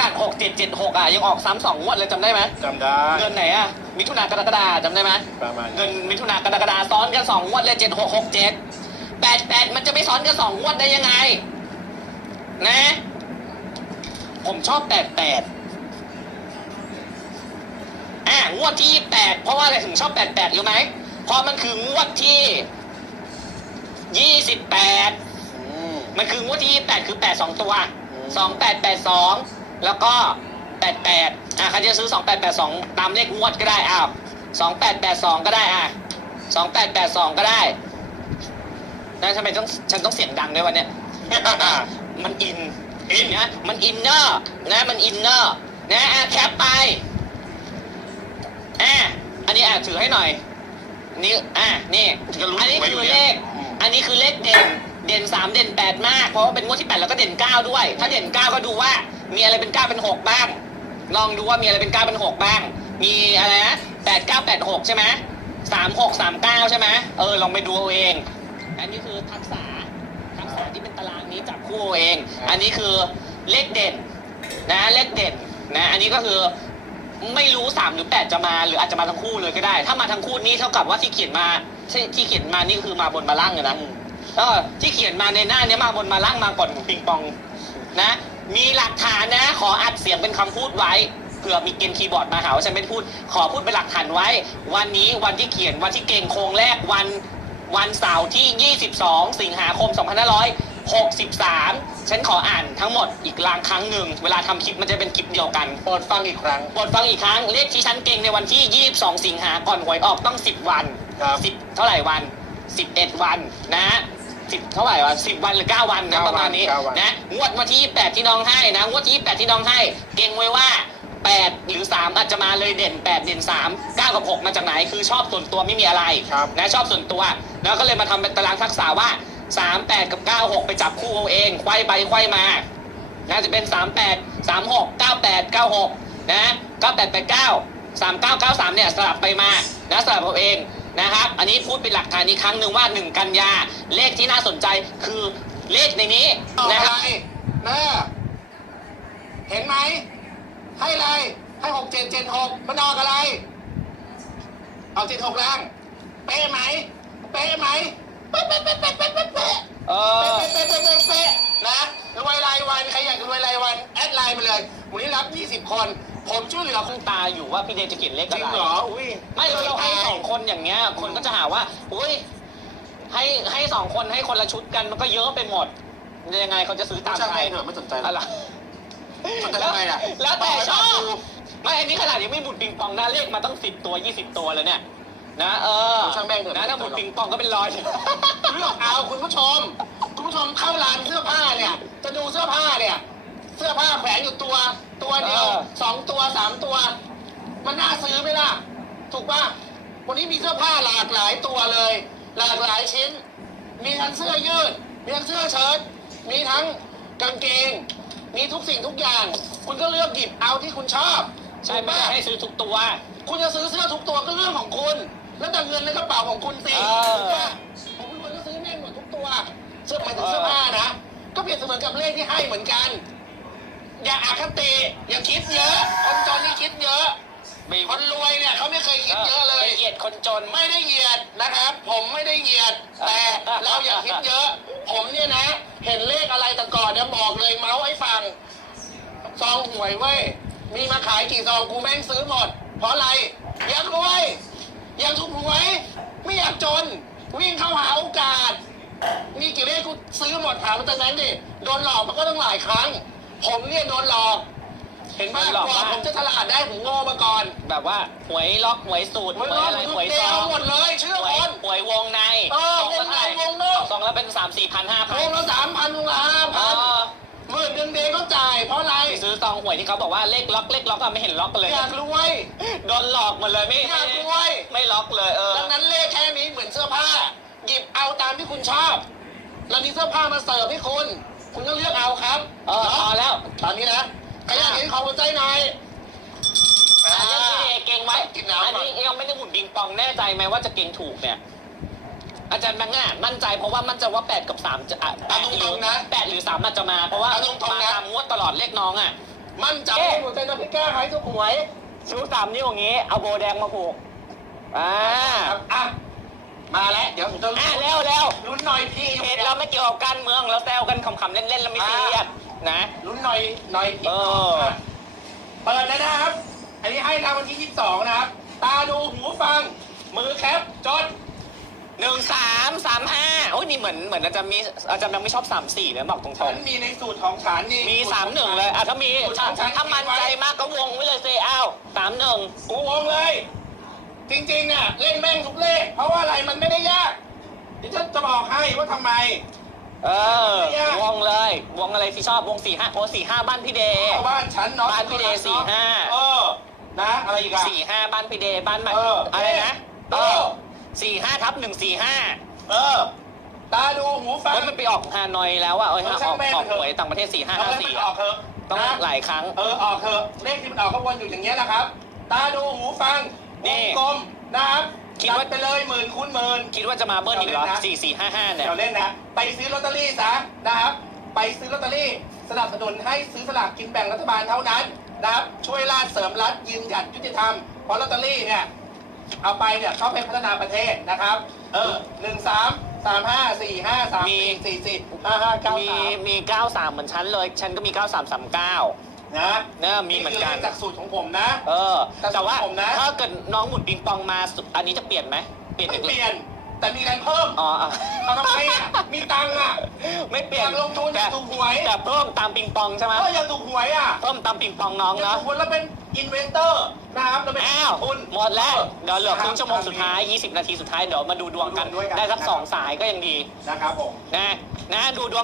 นาด 6776 อะ ยังออกซ้ำสองงวดเลยจำได้ไหมจำได้เงินไหนอะ มิถุนากรกฎาจำได้ไหมประมาณเงินมิถุนากรกฎาซ้อนกันสองงวดเลยเจ็ดหกหกเจ็ดแปดแปดมันจะไม่ซ้อนกันสองงวดได้ยังไง นะ ผมชอบแปดแปดอ่างวดที่แปดเพราะว่าอะไรถึงชอบแปดแปดรู้ไหม เพราะมันคืองวดที่ยี่สิบแปดอืมมันคืองวดที่แปดคือแปดสองตัวอืมสอง แปดแปดสองแล้วก็แปดแปดอะใครจะซื้อสองแปดแปดสองตามเลขงวดก็ได้อ้าวสองแปดแปดสองก็ได้อะสองแปดแปดสองก็ได้นะทำไมต้องฉันต้องเสียงดังด้วยวันเนี้ยมันอินอินนะมันอินเนอร์นะมันอินเนอร์นะอะแคปไปอะอันนี้อะถือให้หน่อยนี่อะนี่ก็รู้อันนี้ไว้คืออยู่เลเนี่ยขอืมอันนี้คือเลขเด่นเด่นสามเด่นแปดมาก เพราะว่าเป็นงวดที่แปดแล้วก็เด่นเก้าด้วย ถ้าเด่นเก้าก็ดูว่า มีอะไรเป็นเก้าเป็นหกบ้าง ลองดูว่ามีอะไรเป็นเก้าเป็นหกบ้าง มีอะไรนะแปดเก้าแปดหกใช่ไหมสามหกสามเก้าใช่ไหมเออลองไปดูเอาเอง อันนี้คือทักษะทักษะที่เป็นตารางนี้จับคู่เอาเอง อันนี้คือเลขเด่นนะเลขเด่นนะ อันนี้ก็คือไม่รู้สามหรือแปดจะมาหรืออาจจะมาทั้งคู่เลยก็ได้ ถ้ามาทั้งคู่นี้เท่ากับว่าที่เขียนมาที่ที่เขียนมานี่คือมาบนมาล่างเลยนะแล้วก็ที่เขียนมาในหน้าเนี้ยมาบนมาล่างมาก่อนปิงปองนะ มีหลักฐานนะ ขออัดเสียงเป็นคำพูดไว้เผื่อมีเกณฑ์คีย์บอร์ดมาหาว่าฉันไม่ได้พูด ขอพูดเป็นหลักฐานไว้ วันนี้วันที่เขียนวันที่เก่งโครงแรกวันวันเสาร์ที่ 22 สิงหาคม 2563 ฉันขออ่านทั้งหมดอีกลางครั้งหนึ่ง เวลาทำคลิปมันจะเป็นคลิปเดียวกัน โปรดฟังอีกครั้ง โปรดฟังอีกครั้ง เลขที่ฉันเก่งในวันที่ 22 สิงหาก่อนหวยออกต้อง 10 วัน ครับ 10 เท่าไหร่วัน 11 วันนะ 10เท่าไหร่วัน10วันหรือ9วันนะเก้าวันประมาณนี้เก้าวัน นะงวดวันที่28ที่น้องให้นะงวดที่28ที่น้องให้ เก่งไว้ว่า8หรือ3อาจจะมาเลยเด่น8เด่น3 9กับ6มาจากไหนคือชอบส่วนตัวไม่มีอะไรครับ นะชอบส่วนตัว แล้วก็เลยมาทำเป็นตารางทักษะว่า3 8กับ9 6ไปจับคู่เอาเองไขว้ไปไขว้มานะจะเป็น 38 36 98 96 นะ 98 89 39 93 เนี่ยสลับไปมานะสลับเอาเอง นะครับ อันนี้พูดเป็นหลักฐานอีกครั้งหนึ่งว่า 1 กันยา เลขที่น่าสนใจคือเลขในนี้ออกนะอะคไรรับ นะ เห็นไหม ให้อะไร ให้หกเจ็ดเจ็ดหกมันออกอะไร เอาเจ็ดหกล่าง เป๊ะไหม เป๊ะไหม เป๊ะเป๊ะเป๊ะเป๊ะเป๊ะเป๊ะเป๊ะเออเป๊ะเป๊ะเป๊ะเป๊ะ นะรวยรายวันใครอยากรวยรายวันแอดไลน์มาเลยวันนี้รับ 20 คน ผมช่วยเหลือคุตั้ณงตาอยู่ว่าพี่เดชจะเขียนเลขจอะริงไรเหรออุ้ยไม่เราเราให้สองคนอย่างเงี้ย คนก็จะหาว่า อุ้ยให้ให้สองคนให้คนละชุดกันมันก็เยอะไปหมด ยังไงเขาจะซื้อตามช่างใครแม่งเถอะไม่สนใจหรอก อะไรสนใจทำไมล่ะแล้วแต่ชอบดูไม่อันนี้ขนาดยังไม่หมุนปิงปองนะเลขมาต้องสิบตัวยี่สิบตัวแล้วเนี่ยนะเออช่างแม่งเถอะ นะถ้าหมุนปิงปองก็เป็นร้อย เลือกเอาคุณผู้ชมคุณ ผู้ชมเข้าร้านเสื้อผ้าเนี่ย จะดูเสื้อผ้าเนี่ย เสื้อผ้าแขวนอยู่ตัว ตัวเดียวเออ สองตัวสามตัว มันน่าซื้อไหมล่ะ ถูกป่ะวันนี้มีเสื้อผ้าหลากหลายตัวเลย หลากหลายชิ้น มีทั้งเสื้อยืด มีทั้งเสื้อเชิ้ตมีทั้งกางเกง มีทุกสิ่งทุกอย่าง คุณก็เลือกหยิบเอาที่คุณชอบใช่ไม่ถูกได้ปะ ให้ซื้อทุกตัว คุณจะซื้อเสื้อทุกตัวก็เรื่องของคุณ แล้วแต่เงินในกระเป๋าของคุณสิเออ ถูกปะผมเป็นคนก็ซื้อแม่งหมดทุกตัว เสื้อหมายถึงเสื้อผ้านะ ก็เปรียบเสมือนกับเลขที่ให้เหมือนกัน อย่าอาคติอย่าคิดเยอะ คนจนนี่คิดเยอะไม่คนรวยเนี่ยเขาไม่เคยคิดเยอะเลยไปเหยียดคนจนไม่ได้เหยียดนะครับ ผมไม่ได้เหยียด แต่เราอย่าคิดเยอะ ผมเนี่ยนะ เห็นเลขอะไรแต่ก่อนเนี่ยบอกเลยเมาส์ให้ฟัง ซองหวยเว้ย มีมาขายกี่ซองกูแม่งซื้อหมด เพราะอะไรอยากรวยอยากถูกหวย ไม่อยากจน วิ่งเข้าหาโอกาส มีกี่เลขกูซื้อหมดถามมาจากนั้นดิโดนหลอกมันก็ต้องหลายครั้ง ผมเนี่ยโดนหลอก เห็นป่ะโดนหลอกกว่าบ้าง ผมจะฉลาดได้ผมโง่มาก่อนแบบว่าหวยล็อกหวยสูตรหวยหวยรอบอะไรทุหกวยเดีซยอวงหมดเลยเชื่อหวคยน หวยวงในเออสองวงในเท่าไหร่วงนอก สองแล้วเป็นสามสี่พันห้าพัวงละสามพันวงละห้าเอพันอหมื่นหนึ่งเดย์ก็จ่ายเพราะอะไรซื้อซองหวยที่เขาบอกว่าเลขล็อกเลขล็อกอะไม่เห็นล็อกกันเลย อยากรวยโดนหลอกหมดเลยไม่อยากรวย ไม่ล็อกเลยเออ ดังนั้นเลขแค่นี้เหมือนเสื้อผ้า หยิบเอาตามที่คุณชอบแล้วมีเสื้อผ้ามาเสิร์ฟให้คุณ คุณก็เลือกเอาครับเออพอแล้ว ตอนนี้นะใครอยากเห็นของหัวใจหน่อยอ่าอันนี้พี่เอเก่งไว้กินน้ำก่อนอันนี้ยังไม่ได้หมุนปิงปองแน่ใจไหมว่าจะเก่งถูกเนี่ย อาจารย์แบงค์อะมั่นใจเพราะว่ามั่นใจว่าแปดกับสามจะอะแปเอาดตหรรืงๆนะแปดหรือสามอาจจะมา เพราะว่าเอาตรงๆมานะตามงวดตลอดเลขน้องอะมั่นใจเอ๊ะ หัวใจน้ำพริกแก้ไขทุกหวยชูสามนิ้วอย่างงี้ เอาโบแดงมาผูก อ่า ครับอะ มาแล้วเดี๋ยวผมจะอ่าเร็วเร็วลุ้นหน่อยพี่เพจเราไม่เกี่ยวกับการเมืองเราแซวกันขำๆเล่นๆเราไม่ซีเรียสนะ ลุ้นหน่อยหน่อยพี่เออะเปิดแล้วนะครับ อันนี้ให้รางวันที่ 22 นะครับ ตาดูหูฟัง มือแคปจดหนึ่งสามสามห้าโอ้ยนี่เหมือนเหมือนอาจจะมีอาจจะยังไม่ชอบสามสี่เนี่ยบอกตรฉันงมีในสูตรของฉันนี่ๆ มีสามหนึ่งเลยอะถ้ามีสูตรของฉันถ้ามั่นใจมากก็วงไว้เลยเซอ้าวสามหนึ่ง กูวงเลย จริงๆเนี่ยเล่นแม่งทุกเลข เพราะว่าอะไรมันไม่ได้ยากเดี๋ยวจะจะบอกให้ว่าทำไม เออไม่ยากวงเลย วงอะไรที่ชอบวงสี่ห้าโอ้สี่ห้าบ้านพี่เดย์เพราะบ้านฉันเนาะบ้านพี่เดย์สี่ห้าเออ นะอะไรอีกอะสี่ห้าบ้านพี่เดย์บ้านใหม่เออออะไรนะเออสี่ห้าทับหนึ่งสี่ห้าเออตาดูหูฟังเฮ้ยมันไปออกฮานอยแล้วอะเอ้ยเอออช่าองกแม่งออกเถอะหวยต่างประเทศสี่ห้าเอาห้าเลขสี่มันออกเถอะต้องนะหลายครั้ง เออออกเถอะเลขที่มันออกก็วนอยู่อย่างเงี้ยแหละครับ ตาดูหูฟังนี่ วงกลมนะครับคิดว่า จัไปเลยหมื่นคูณหมื่น คิดว่าจะมาเบิ้ลอีกเหรอเอาเล่นนะ สี่สี่ห้าห้าเนี่ย เดี๋ยวเล่นนะ ไปซื้อลอตเตอรี่ซะนะครับ ไปซื้อลอตเตอรี่สนับสนุนให้ซื้อสลากกินแบ่งรัฐบาลเท่านั้นนะครับ ช่วยราชเสริมรัฐยืนหยัดยุติธรรม เพราะลอตเตอรี่เนี่ย เอาไปเนี่ยเขาไปพัฒนาประเทศนะครับ เออหนึ่งสามสามห้าสี่ห้าสามสี่สี่สี่ห้าห้าเก้ามีสามมีเก้าสามเหมือนฉันเลย ฉันก็มีเก้าสามสามเก้า นะเนี่ยมีเหมือนกันคือลขจากสูตรของผมนะ เออแต่แต่ว่าผมนะ ถ้าเกิดน้องหมุนปิงปองมาสุอันนี้จะเปลี่ยนไหมเปลี่ยนไม่อีกเปลี่ยน แต่มีการเพิ่มอ๋ออะเอาทำไมอะมีตังค์อะ ไม่เปลี่อยนยากลงทุนอแต่ยากถูกหวยแต่เพิ่มตามปิงปองใช่ไหมเอออยากถูกหวยอะ เพิ่มตามปิงปองน้องอยากเนาะถูกหวยแล้วเป็นอินเวนเตอร์นะครับแล้วเป็นอ้าวทุนหมดแล้ว เดี๋ยวเหลือครึ่งครับชั่วโมงสุดท้าย 20 นาทีสุดท้ายเดี๋ยวมาดูดวงกันดูดวงด้วยกันได้สักนะครับสองสายก็ยังดี นะครับผม นะ นะดูดวง